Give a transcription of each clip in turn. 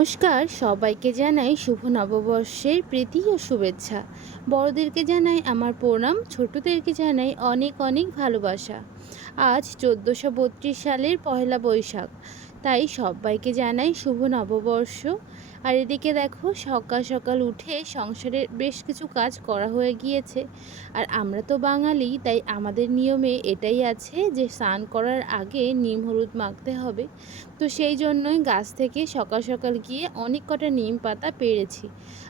নমস্কার, সবাইকে জানাই শুভ নববর্ষের প্রীতি ও শুভেচ্ছা। বড়দেরকে জানাই আমার প্রণাম, ছোটদেরকে জানাই অনেক অনেক ভালোবাসা। আজ 1432 সালের পহেলা বৈশাখ, তাই সবাইকে জানাই শুভ নববর্ষ। আর এদিকে দেখো, সকাল সকাল উঠে সংসারের বেশ কিছু কাজ করা হয়ে গিয়েছে। আর আমরা তো বাঙালি, তাই আমাদের নিয়মে এটাই আছে যে স্নান করার আগে নিম হলুদ মাখতে হবে। তো সেই জন্যই গাছ থেকে সকাল সকাল গিয়ে অনেক কটা নিম পাতা পেড়েছি।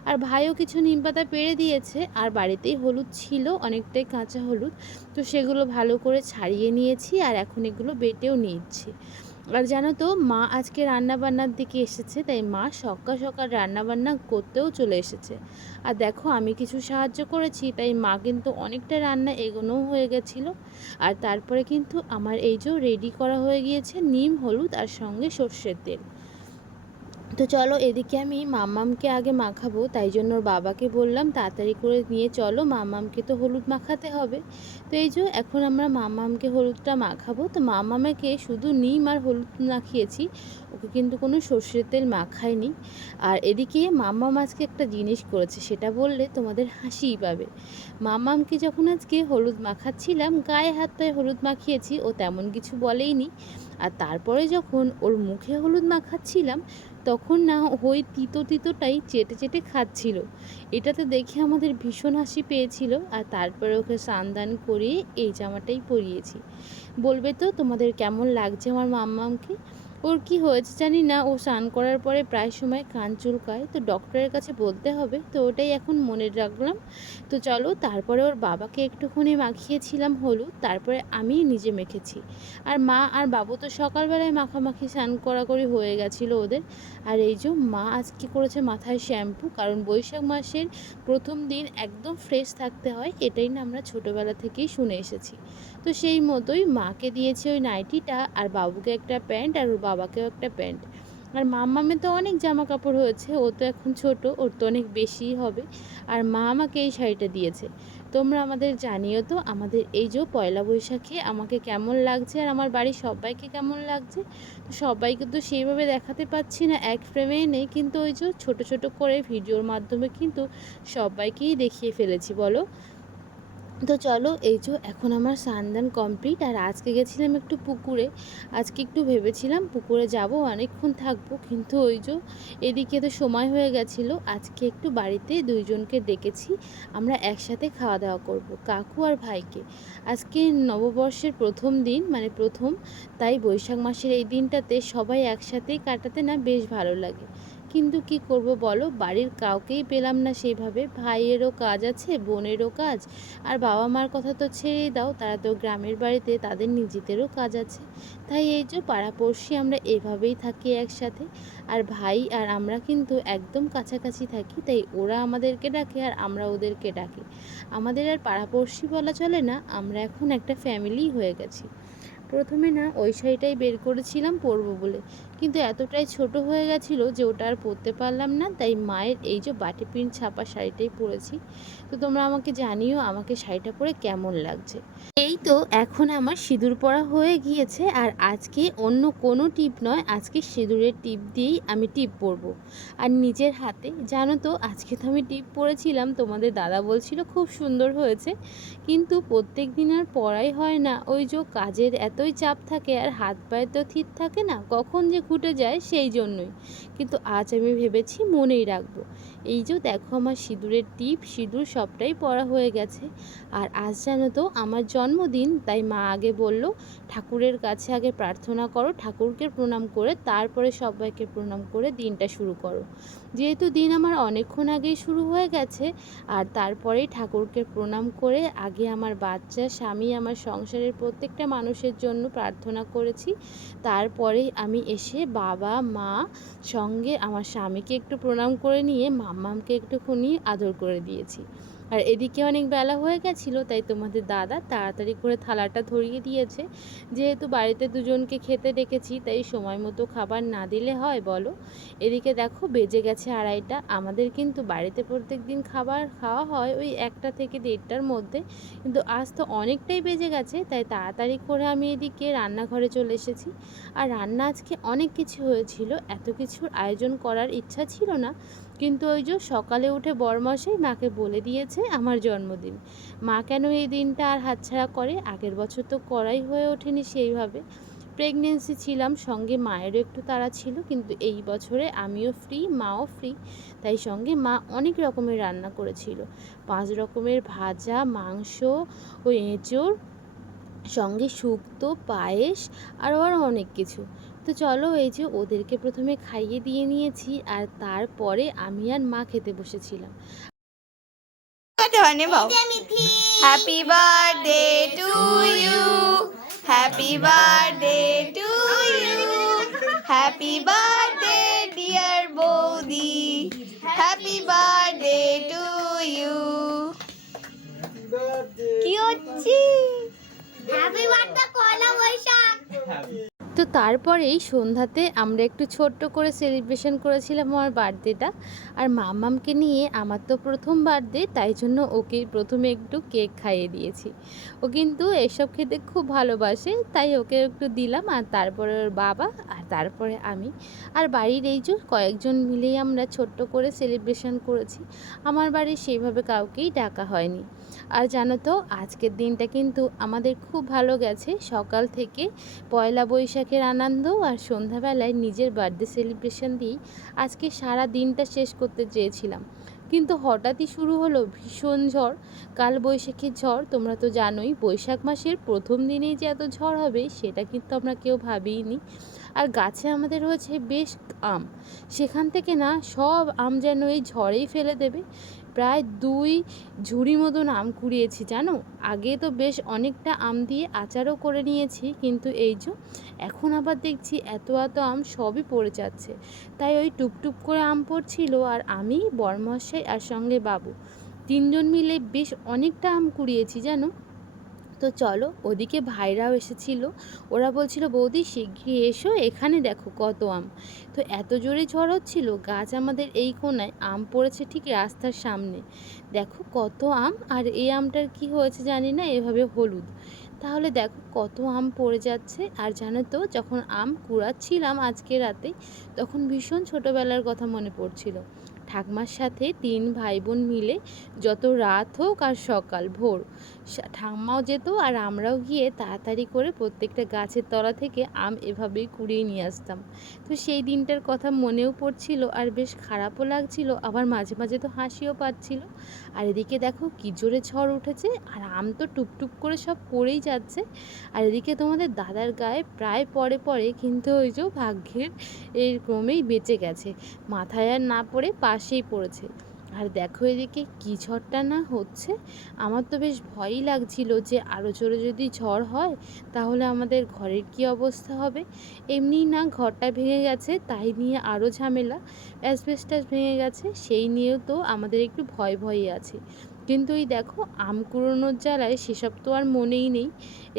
আর ভাইও কিছু নিম পাতা পেড়ে দিয়েছে। আর বাড়িতেই হলুদ ছিল, অনেকটাই কাঁচা হলুদ। তো সেগুলো ভালো করে ছাড়িয়ে নিয়েছি, আর এখন এগুলো বেটেও নিচ্ছি। আর জানো তো, মা আজকে রান্না বান্নার দিকে এসেছে, তাই মা সকাল সকাল রান্না বান্না করতেও চলে এসেছে। আর দেখো, আমি কিছু সাহায্য করেছি, তাই মা কিন্তু অনেকটা রান্না এগোনোও হয়ে গেছিলো। আর তারপরে কিন্তু আমার এই যে রেডি করা হয়ে গিয়েছে নিম হলুদ আর সঙ্গে সর্ষের তেল। তো চলো, এদিকে আমি মাম্মামকে আগে মাখাবো, তাই জন্য ওর বাবাকে বললাম তাড়াতাড়ি করে নিয়ে চলো, মাম্মামকে তো হলুদ মাখাতে হবে। তো এই যে এখন আমরা মাম্মামকে হলুদটা মাখাবো। তো মাম্মামকে শুধু নিম আর হলুদ মাখিয়েছি, ওকে কিন্তু কোনো সর্ষের তেল মাখাইনি। আর এদিকে মাম্মাম আজকে একটা জিনিস করেছে, সেটা বললে তোমাদের হাসিই পাবে। মাম্মামকে যখন আজকে হলুদ মাখাচ্ছিলাম, গায়ে হাত পায়ে হলুদ মাখিয়েছি, ও তেমন কিছু বলেইনি। আর তারপরে যখন ওর মুখে হলুদ মাখাচ্ছিলাম, তখন না ওই তিতো তিতোটাই চেটে চেটে খাচ্ছিল। এটাতে দেখে আমাদের ভীষণ হাসি পেয়েছিল। আর তারপরে ওকে স্নান করিয়ে এই জামাটাই পরিয়েছি। বলবে তো তোমাদের কেমন লাগছে আমার মাম্মামকে? ওর কি হয়েছে জানি না, ও স্নান করার পরে প্রায় সময় কান চুলকায়, তো ডক্টরের কাছে বলতে হবে, তো ওটাই এখন মনে রাখলাম। তো চলো, তারপরে ওর বাবাকে একটুখানি মাখিয়েছিলাম হলুদ, তারপরে আমি নিজে মেখেছি। আর মা আর বাবু তো সকালবেলায় মাখামাখি স্নান করাকরি হয়ে গেছিলো ওদের। আর এই যে মা আজ কী করেছে, মাথায় শ্যাম্পু, কারণ বৈশাখ মাসের প্রথম দিন একদম ফ্রেশ থাকতে হয়, এটাই না আমরা ছোটোবেলা থেকেই শুনে এসেছি। তো সেই মতোই মাকে দিয়েছে ওই নাইটিটা, আর বাবুকে একটা প্যান্ট, আর ওর বাবাকেও একটা প্যান্ট। আর মাম্মামের তো অনেক জামা কাপড় হয়েছে, ও তো এখন ছোট, ওর তো অনেক বেশিই হবে। আর মা আমাকে এই শাড়িটা দিয়েছে। তোমরা আমাদের জানিও তো, আমাদের এই যে পয়লা বৈশাখে আমাকে কেমন লাগছে, আর আমার বাড়ির সবাইকে কেমন লাগছে। তো সবাইকে তো সেইভাবে দেখাতে পাচ্ছি না, এক ফ্রেমেই নেই, কিন্তু ওই যে ছোট ছোট করে ভিডিওর মাধ্যমে কিন্তু সবাইকেই দেখিয়ে ফেলেছি, বলো। তো চলো, এই যে এখন আমার স্নান কমপ্লিট। আর আজকে গেছিলাম একটু পুকুরে। আজকে একটু ভেবেছিলাম পুকুরে যাব, অনেকক্ষণ থাকবো, কিন্তু ওই যে এদিকে তো সময় হয়ে গেছিলো। আজকে একটু বাড়িতে দুইজনকে ডেকেছি, আমরা একসাথে খাওয়া দাওয়া করব, কাকু আর ভাইকে। আজকে নববর্ষের প্রথম দিন, মানে প্রথম, তাই বৈশাখ মাসের এই দিনটাতে সবাই একসাথেই কাটাতে না বেশ ভালো লাগে। কিন্তু কি করব বলো, বাড়ির কাউকেই পেলাম না সেইভাবে। ভাইয়েরও কাজ আছে, বোনেরও কাজ, আর বাবা মার কথা তো ছেড়েই দাও, তারা তো গ্রামের বাড়িতে, তাদের নিজেদেরও কাজ আছে। তাই এই যে পাড়াপড়শি আমরা এভাবেই থাকি একসাথে। আর ভাই আর আমরা কিন্তু একদম কাছাকাছি থাকি, তাই ওরা আমাদেরকে ডাকে আর আমরা ওদেরকে ডাকি। আমাদের আর পাড়াপড়শি বলা চলে না, আমরা এখন একটা ফ্যামিলি হয়ে গেছি। প্রথমে না ওই শাড়িটাই বের করেছিলাম পরবো বলে, কিন্তু এতটাই ছোট হয়ে গেছিলো যে ওটা আর পরতে পারলাম না, তাই মায়ের এই যে বাটি প্রিন্ট ছাপা শাড়িটাই পরেছি। তো তোমরা আমাকে জানিও আমাকে শাড়িটা পরে কেমন লাগছে। এই তো এখন আমার সিঁদুর পরা হয়ে গিয়েছে, আর আজকে অন্য কোনো টিপ নয়, আজকে সিঁদুরের টিপ দিয়েই আমি টিপ পরবো। আর নিজের হাতে, জানো তো, আজকে তো আমি টিপ পরেছিলাম, তোমাদের দাদা বলছিল খুব সুন্দর হয়েছে, কিন্তু প্রত্যেক দিন আর পরাই হয় না, ওই যে কাজের এতই চাপ থাকে, আর হাত পায়ে তো থির থাকে না, কখন যে ঘুটে যায় সেই জন্যই। কিন্তু আজ আমি ভেবেছি মনেই রাখবো। এই যে দেখো, আমার সিঁদুরের টিপ সিঁদুর সবটাই পরা হয়ে গেছে। আর আজ জানো তো আমার জন্মদিন, তাই মা আগে বলল ঠাকুরের কাছে আগে প্রার্থনা করো, ঠাকুরকে প্রণাম করে তারপরে সবাইকে প্রণাম করে দিনটা শুরু করো। যেহেতু দিন আমার অনেকক্ষণ আগেই শুরু হয়ে গেছে, আর তারপরেই ঠাকুরকে প্রণাম করে আগে আমার বাচ্চা, স্বামী, আমার সংসারের প্রত্যেকটা মানুষের জন্য প্রার্থনা করেছি। তারপরেই আমি এসে বাবা মা সঙ্গে আমার স্বামীকে একটু প্রণাম করে নিয়ে মাম্মামকে একটুখানি আদর করে দিয়েছি। আর এদিকে অনেক বেলা হয়ে গেছিলো, তাই তোমাদের দাদা তাড়াতাড়ি করে থালাটা ধরিয়ে দিয়েছে। যেহেতু বাড়িতে দুজনকে খেতে ডেকেছি, তাই সময় মতো খাবার না দিলে হয় বলো। এদিকে দেখো বেজে গেছে 2:30। আমাদের কিন্তু বাড়িতে প্রত্যেক দিন খাবার খাওয়া হয় ওই 1টা থেকে 1:30টার মধ্যে, কিন্তু আজ তো অনেকটাই বেজে গেছে, তাই তাড়াতাড়ি করে আমি এদিকে রান্নাঘরে চলে এসেছি। আর রান্না আজকে অনেক কিছু হয়েছিল, এত কিছুর আয়োজন করার ইচ্ছা ছিল না, কিন্তু ওই যে সকালে উঠে বরমশাই মাকে বলে দিয়েছে আমার জন্মদিন। মা কেন এই দিনটা আর হাতছাড়া করে, আগের বছর তো করাই হয়ে ওঠেনি সেইভাবে। প্রেগনেন্সি ছিলাম, সঙ্গে মায়েরও একটু তাড়া ছিল, কিন্তু এই বছরে আমিও ফ্রি, মাও ফ্রি, তাই সঙ্গে মা অনেক রকমের রান্না করেছিল। 5 রকমের ভাজা, মাংস, ও এঁচোড়, সঙ্গে শুক্তো, পায়েস, আরও অনেক কিছু। তো চলো এই যে ওদেরকে প্রথমে খাইয়ে দিয়ে নিয়েছি, আর তারপরে আমি আর মা খেতে বসেছিলাম। Happy birthday to you, happy birthday to you, happy birthday dear বৌদি, হ্যাপি বার্থডে টু ইউ। কি হচ্ছে? Happy birthday Poila Baishakh. তো তারপরেই সন্ধ্যাতে আমরা একটু ছোট্ট করে সেলিব্রেশন করেছিলাম আমার বার্থডেটা। আর মাম্মামকে নিয়ে, আমার তো প্রথম বার্থডে, তাই জন্য ওকে প্রথমে একটু কেক খাইয়ে দিয়েছি। ও কিন্তু এসব খেতে খুব ভালোবাসে, তাই ওকে একটু দিলাম, আর তারপরে ওর বাবা, আর তারপরে আমি। আর বাড়ির এই যে কয়েকজন মিলেই আমরা ছোট্ট করে সেলিব্রেশন করেছি। আমার বাড়ির সেইভাবে কাউকেই ডাকা হয়নি। আর জানো তো আজকের দিনটা কিন্তু আমাদের খুব ভালো গেছে। সকাল থেকে পয়লা বৈশাখের আনন্দ আর সন্ধ্যাবেলায় নিজের বার্থডে সেলিব্রেশন দিয়েই আজকে সারা দিনটা শেষ করতে চেয়েছিলাম, কিন্তু হঠাৎই শুরু হলো ভীষণ ঝড়, কাল বৈশাখীর ঝড়। তোমরা তো জানোই বৈশাখ মাসের প্রথম দিনেই যে এত ঝড় হবে সেটা কিন্তু আমরা কেউ ভাবিনি। আর গাছে আমাদের হয়েছে বেশ আম, সেখান থেকে না সব আম যেন এই ঝড়েই ফেলে দেবে। প্রায় 2 ঝুড়ি মতন আম কুড়িয়েছি জানো। আগে তো বেশ অনেকটা আম দিয়ে আচারও করে নিয়েছি, কিন্তু এই যে এখন আবার দেখছি এত এত আম সবই পড়ে যাচ্ছে। তাই ওই টুপটুপ করে আম পড়ছিল, আর আমি, বরমশাই আর সঙ্গে বাবু 3জন মিলে বেশ অনেকটা আম কুড়িয়েছি জানো। তো চলো, ওদিকে ভাইরাও এসেছিল, ওরা বলছিল বৌদি শিগগিরই এসো, এখানে দেখো কত আম। তো এত জোরে ঝড় হচ্ছিল, গাছ আমাদের এই কোণায়, আম পড়েছে ঠিক রাস্তার সামনে। দেখো কত আম, আর এই আমটার কি হয়েছে জানি না, এভাবে হলুদ। তাহলে দেখো কত আম পড়ে যাচ্ছে। আর জানো তো যখন আম কুড়াচ্ছিলাম আজকে রাতে, তখন ভীষণ ছোটোবেলার কথা মনে পড়ছিল। ঠাকমার সাথে 3 ভাই বোন মিলে যত রাত হোক আর সকাল ভোর, ঠাম্মাও যেত আর আমরাও গিয়ে তাড়াতাড়ি করে প্রত্যেকটা গাছের তলা থেকে আম এভাবেই কুড়িয়ে নিয়ে আসতাম। তো সেই দিনটার কথা মনেও পড়ছিল, আর বেশ খারাপও লাগছিল, আবার মাঝে মাঝে তো হাসিও পাচ্ছিল। আর এদিকে দেখো কী জোরে ঝড় উঠেছে, আর আম তো টুপটুপ করে সব পড়েই যাচ্ছে। আর এদিকে তোমাদের দাদার গায়ে প্রায় পড়ে পড়ে, কিন্তু ওই যে ভাগ্যের এই ক্রমেই বেঁচে গেছে, মাথায় আর না পড়ে পাশেই পড়েছে। আর দেখো এদিকে কী ঝড়টা না হচ্ছে, আমার তো বেশ ভয়ই লাগছিল যে আরও জোরে যদি ঝড় হয় তাহলে আমাদের ঘরের কী অবস্থা হবে। এমনিই না ঘরটা ভেঙে গেছে, তাই নিয়ে আরও ঝামেলা, অ্যাসবেস্টাস ভেঙে গেছে, সেই নিয়েও তো আমাদের একটু ভয় ভয়ই আছে। কিন্তু এই দেখো আম কুড়োনোর জ্বালায় সেসব তো আর মনেই নেই।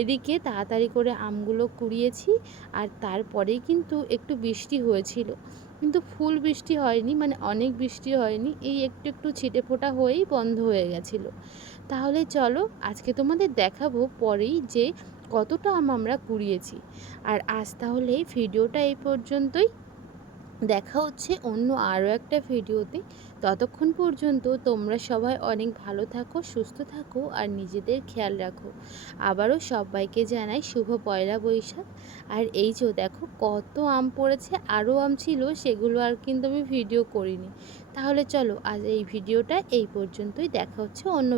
এদিকে তাড়াতাড়ি করে আমগুলো কুড়িয়েছি, আর তারপরেই কিন্তু একটু বৃষ্টি হয়েছিল, কিন্তু ফুল বৃষ্টি হয়নি, মানে অনেক বৃষ্টি হয়নি, এই একটু একটু ছিটেফোঁটা হয়েই বন্ধ হয়ে গেছিলো। তাহলে চলো আজকে তোমাদের দেখাবো পরেই যে কতটা আম আমরা কুড়িয়েছি। আর আজ তাহলে ভিডিওটা এই পর্যন্তই, দেখা হচ্ছে অন্য আরও একটা ভিডিওতে। ততক্ষণ পর্যন্ত তোমরা সবাই অনেক ভালো থাকো, সুস্থ থাকো, আর নিজেদের খেয়াল রাখো। আবারও সবাইকে জানাই শুভ পয়লা বৈশাখ। আর এই যে দেখো কত আম পড়েছে, আরও আম ছিল, সেগুলো আর কিন্তু আমি ভিডিও করিনি। তাহলে চলো আজ এই ভিডিওটা এই পর্যন্তই, দেখা হচ্ছে অন্য